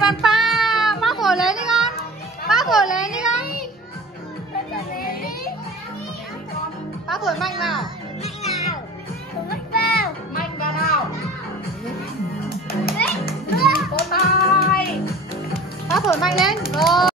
bạn ba thổi lên đi con. Ba thổi lên đi con. Ba thổi mạnh nào. Mạnh vào nào. Tốt tay. Ba thổi mạnh lên. Rồi.